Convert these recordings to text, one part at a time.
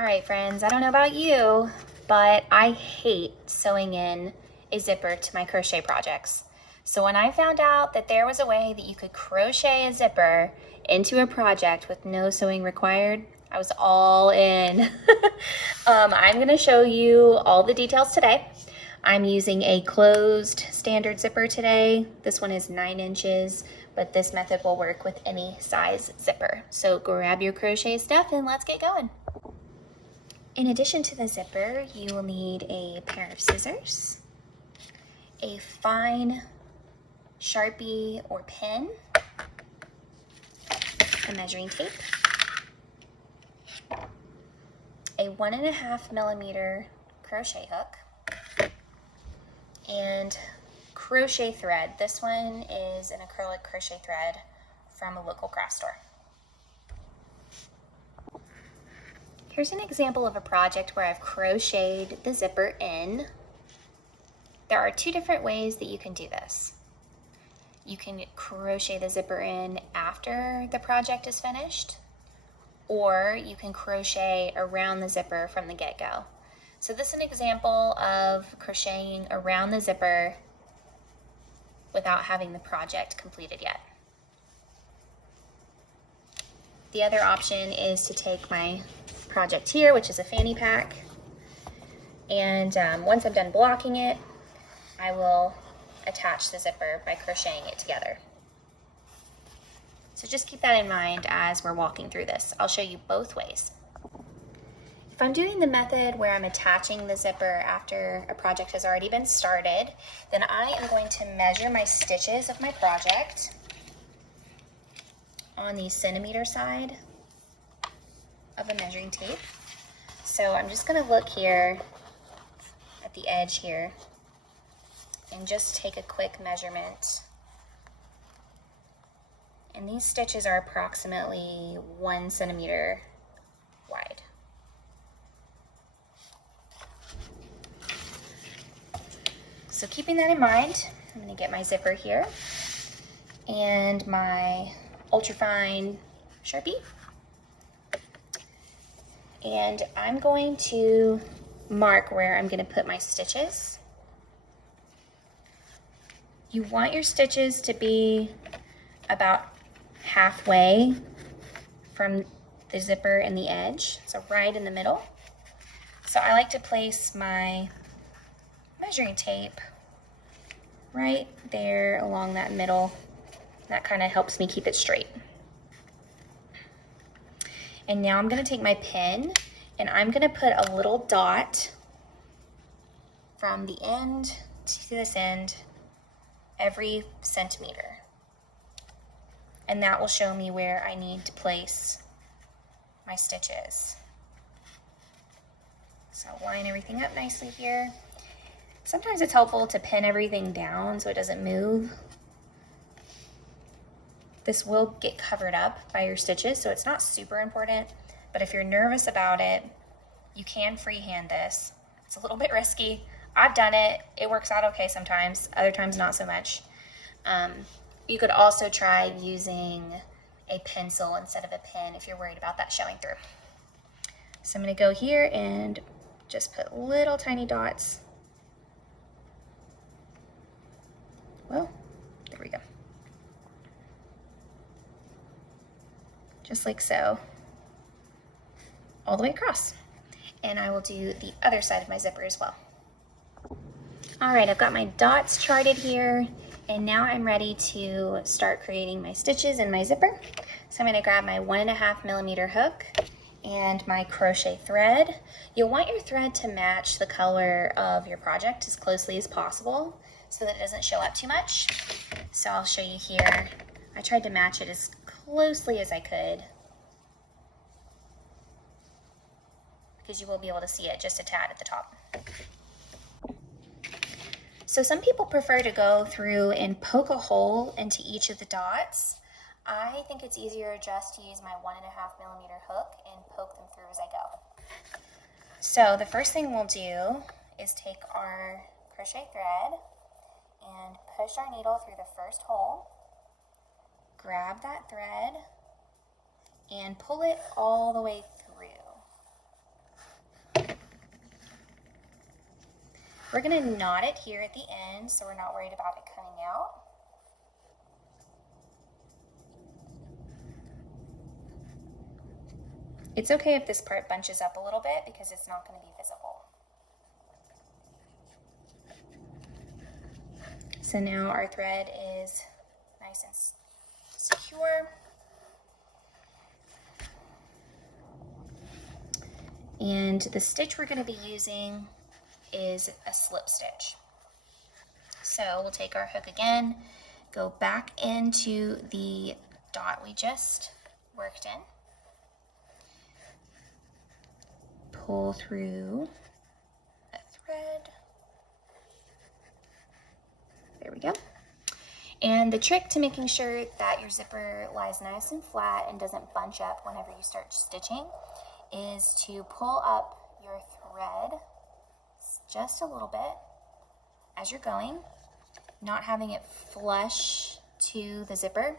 All right, friends, I don't know about you, but I hate sewing in a zipper to my crochet projects. So when I found out that there was a way that you could crochet a zipper into a project with no sewing required, I was all in. I'm gonna show you all the details today. I'm using a closed standard zipper today. This one is 9 inches, but this method will work with any size zipper. So grab your crochet stuff and let's get going. In addition to the zipper, you will need a pair of scissors, a fine sharpie or pen, a measuring tape, a 1.5 millimeter crochet hook, and crochet thread. This one is an acrylic crochet thread from a local craft store. Here's an example of a project where I've crocheted the zipper in. There are 2 different ways that you can do this. You can crochet the zipper in after the project is finished, or you can crochet around the zipper from the get-go. So this is an example of crocheting around the zipper without having the project completed yet. The other option is to take my project here, which is a fanny pack, and once I'm done blocking it, I will attach the zipper by crocheting it together. So just keep that in mind as we're walking through this. I'll show you both ways. If I'm doing the method where I'm attaching the zipper after a project has already been started, then I am going to measure my stitches of my project on the centimeter side of a measuring tape. So I'm just going to look here at the edge here and just take a quick measurement. And these stitches are approximately 1 centimeter wide. So keeping that in mind, I'm going to get my zipper here and my ultrafine Sharpie. And I'm going to mark where I'm going to put my stitches. You want your stitches to be about halfway from the zipper and the edge, so right in the middle. So I like to place my measuring tape right there along that middle. That kind of helps me keep it straight. And now I'm going to take my pin and I'm going to put a little dot from the end to this end every centimeter. And that will show me where I need to place my stitches. So line everything up nicely here. Sometimes it's helpful to pin everything down so it doesn't move. This will get covered up by your stitches, so it's not super important, but if you're nervous about it, you can freehand this. It's a little bit risky. I've done it. It works out okay sometimes, other times not so much. You could also try using a pencil instead of a pen if you're worried about that showing through. So I'm going to go here and just put little tiny dots. Well, there we go. Just like so, all the way across. And I will do the other side of my zipper as well. All right, I've got my dots charted here, and now I'm ready to start creating my stitches in my zipper. So I'm going to grab my 1.5 millimeter hook and my crochet thread. You'll want your thread to match the color of your project as closely as possible so that it doesn't show up too much. So I'll show you here. I tried to match it as closely as I could because you will be able to see it just a tad at the top. So some people prefer to go through and poke a hole into each of the dots. I think it's easier just to use my 1.5 millimeter hook and poke them through as I go. So the first thing we'll do is take our crochet thread and push our needle through the first hole. Grab that thread and pull it all the way through. We're going to knot it here at the end so we're not worried about it coming out. It's okay if this part bunches up a little bit because it's not going to be visible. So now our thread is nice and secure. And the stitch we're going to be using is a slip stitch. So we'll take our hook again, go back into the dot we just worked in, pull through a thread. There we go. And the trick to making sure that your zipper lies nice and flat and doesn't bunch up whenever you start stitching is to pull up your thread just a little bit as you're going, not having it flush to the zipper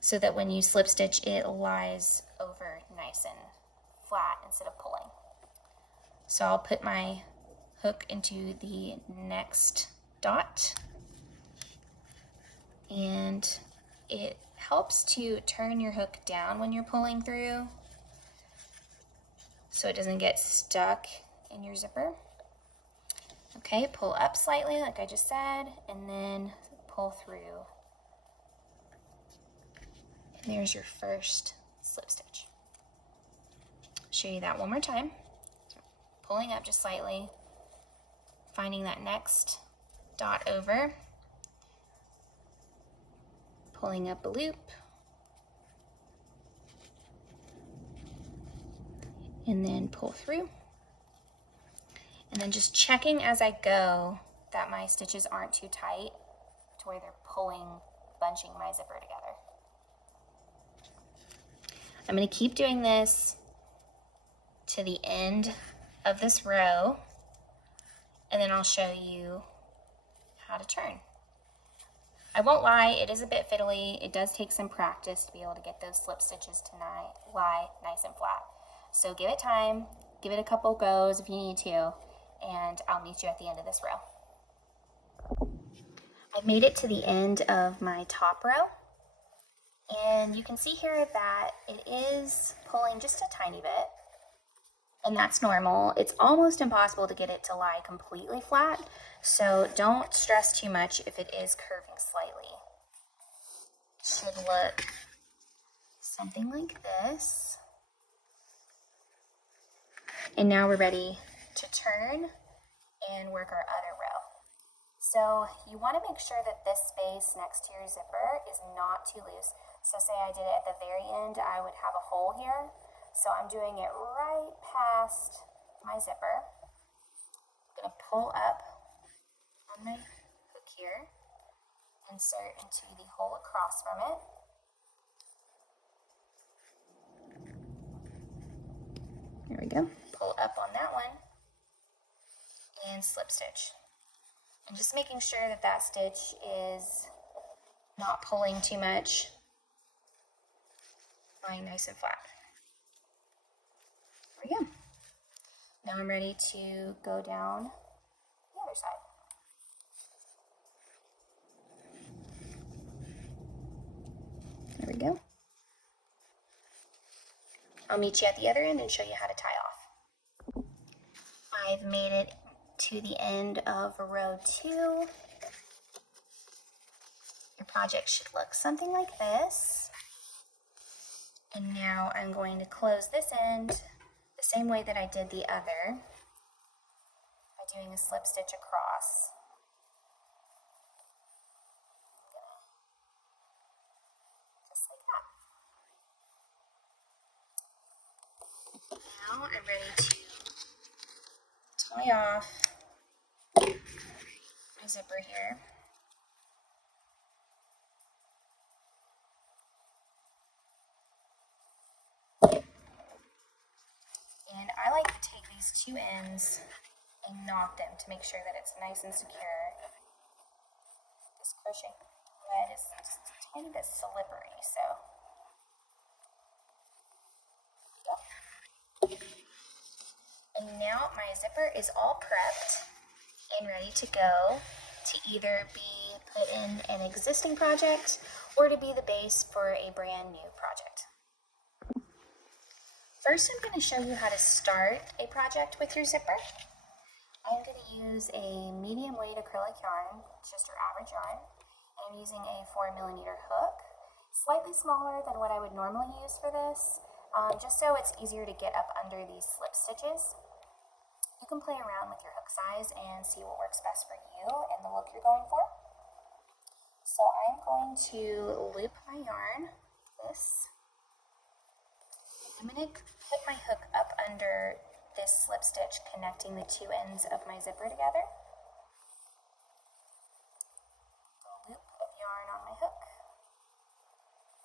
so that when you slip stitch it lies over nice and flat instead of pulling. So I'll put my hook into the next dot, and it helps to turn your hook down when you're pulling through so it doesn't get stuck in your zipper. Okay, pull up slightly like I just said, and then pull through. And there's your first slip stitch. Show you that one more time. So pulling up just slightly, finding that next dot over, pulling up a loop, and then pull through. And then just checking as I go that my stitches aren't too tight to where they're bunching my zipper together. I'm going to keep doing this to the end of this row, and then I'll show you how to turn. I won't lie, it is a bit fiddly. It does take some practice to be able to get those slip stitches to lie nice and flat. So give it time, give it a couple goes if you need to, and I'll meet you at the end of this row. I've made it to the end of my top row, and you can see here that it is pulling just a tiny bit, and that's normal. It's almost impossible to get it to lie completely flat, so don't stress too much if it is curving slightly. It should look something like this. And now we're ready to turn and work our other row. So you want to make sure that this space next to your zipper is not too loose. So say I did it at the very end, I would have a hole here. So I'm doing it right past my zipper. I'm going to pull up on my hook here, insert into the hole across from it. There we go. Pull up on that one and slip stitch. And just making sure that that stitch is not pulling too much, lying nice and flat. There we go. Now I'm ready to go down the other side. There we go. I'll meet you at the other end and show you how to tie off. I've made it to the end of row 2. Your project should look something like this. And now I'm going to close this end the same way that I did the other by doing a slip stitch across. Just like that. Now I'm ready to tie off my zipper here. And I like to take these two ends and knot them to make sure that it's nice and secure. This crochet thread is just a tiny bit slippery, so. And now my zipper is all prepped. and ready to go to either be put in an existing project or to be the base for a brand new project. First, I'm going to show you how to start a project with your zipper. I'm going to use a medium weight acrylic yarn, just your average yarn. I'm using a 4mm hook, slightly smaller than what I would normally use for this, just so it's easier to get up under these slip stitches. You can play around with your hook size and see what works best for you and the look you're going for. So I'm going to loop my yarn like this. I'm going to put my hook up under this slip stitch connecting the two ends of my zipper together. A loop of yarn on my hook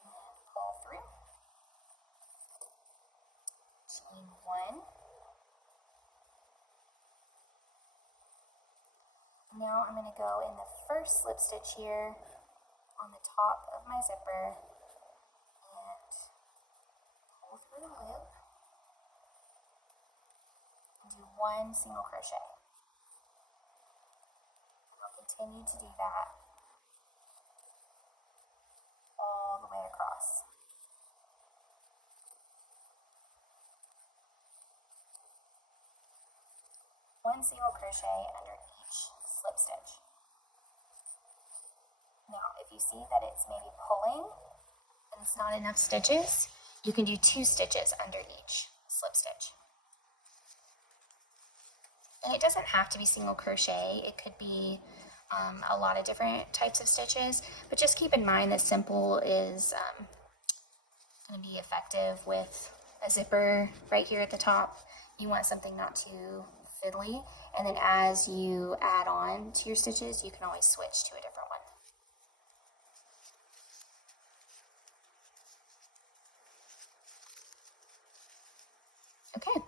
and pull through. Chain one. Now I'm going to go in the first slip stitch here on the top of my zipper and pull through the loop and do one single crochet. I'll continue to do that all the way across. One single crochet under each slip stitch. Now, if you see that it's maybe pulling and it's not enough stitches, you can do 2 stitches under each slip stitch. And it doesn't have to be single crochet. It could be a lot of different types of stitches, but just keep in mind that simple is going to be effective with a zipper right here at the top. You want something not too fiddly, and then as you add on to your stitches, you can always switch to a different one. Okay,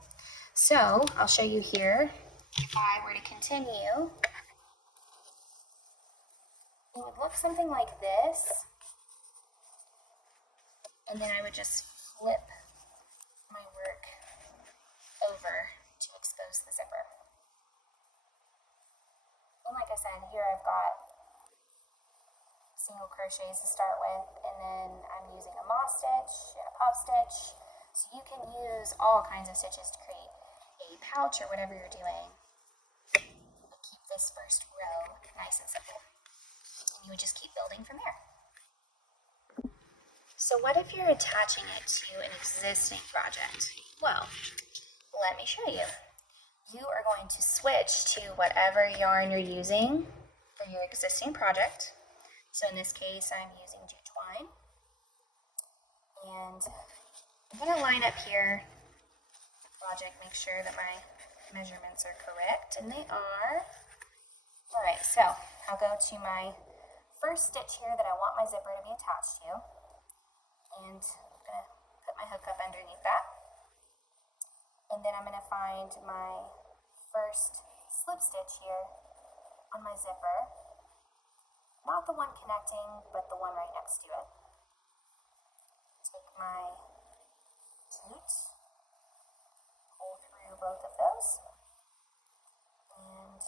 so I'll show you here. If I were to continue, it would look something like this, and then I would just flip my work over to expose the zipper. And like I said, here I've got single crochets to start with, and then I'm using a moss stitch and a puff stitch. So you can use all kinds of stitches to create a pouch or whatever you're doing. But keep this first row nice and simple. And you would just keep building from there. So what if you're attaching it to an existing project? Well, let me show you. You are going to switch to whatever yarn you're using for your existing project. So in this case, I'm using jute twine. And I'm going to line up here the project, make sure that my measurements are correct, and they are. All right, so I'll go to my first stitch here that I want my zipper to be attached to, and I'm going to put my hook up underneath that. And then I'm going to find my first slip stitch here on my zipper, not the one connecting, but the one right next to it. Take my jute, pull through both of those, and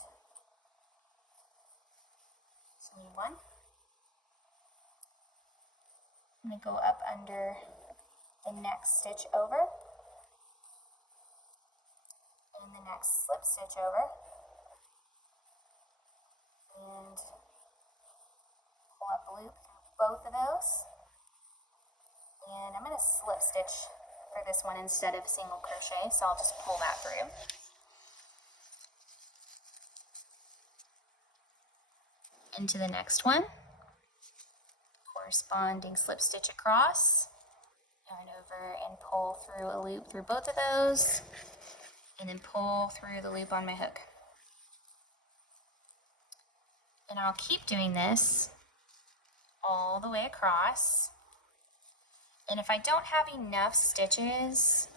chain one. I'm going to go up under the next stitch over, and the next slip stitch over, and pull up a loop through both of those. And I'm going to slip stitch for this one instead of single crochet, so I'll just pull that through. Into the next one, corresponding slip stitch across, yarn over and pull through a loop through both of those, and then pull through the loop on my hook. And I'll keep doing this all the way across. And if I don't have enough stitches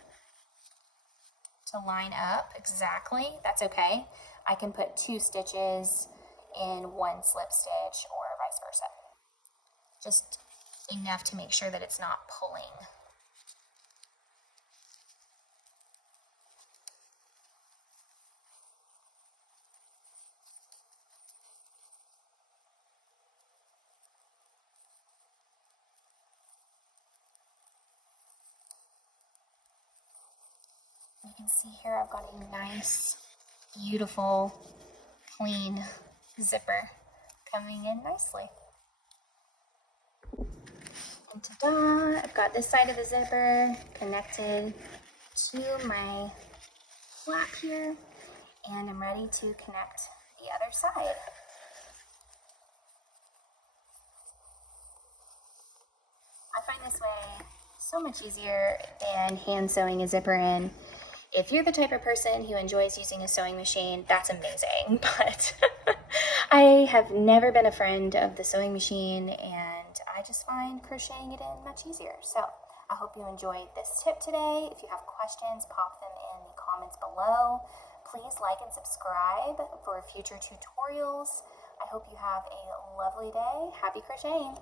to line up exactly, that's okay. I can put 2 stitches in one slip stitch or vice versa. Just enough to make sure that it's not pulling. You can see here I've got a nice, beautiful, clean zipper coming in nicely. And ta-da! I've got this side of the zipper connected to my flap here, and I'm ready to connect the other side. I find this way so much easier than hand sewing a zipper in. If you're the type of person who enjoys using a sewing machine, that's amazing, but I have never been a friend of the sewing machine, and I just find crocheting it in much easier. So I hope you enjoyed this tip today. If you have questions, pop them in the comments below. Please like and subscribe for future tutorials. I hope you have a lovely day. Happy crocheting!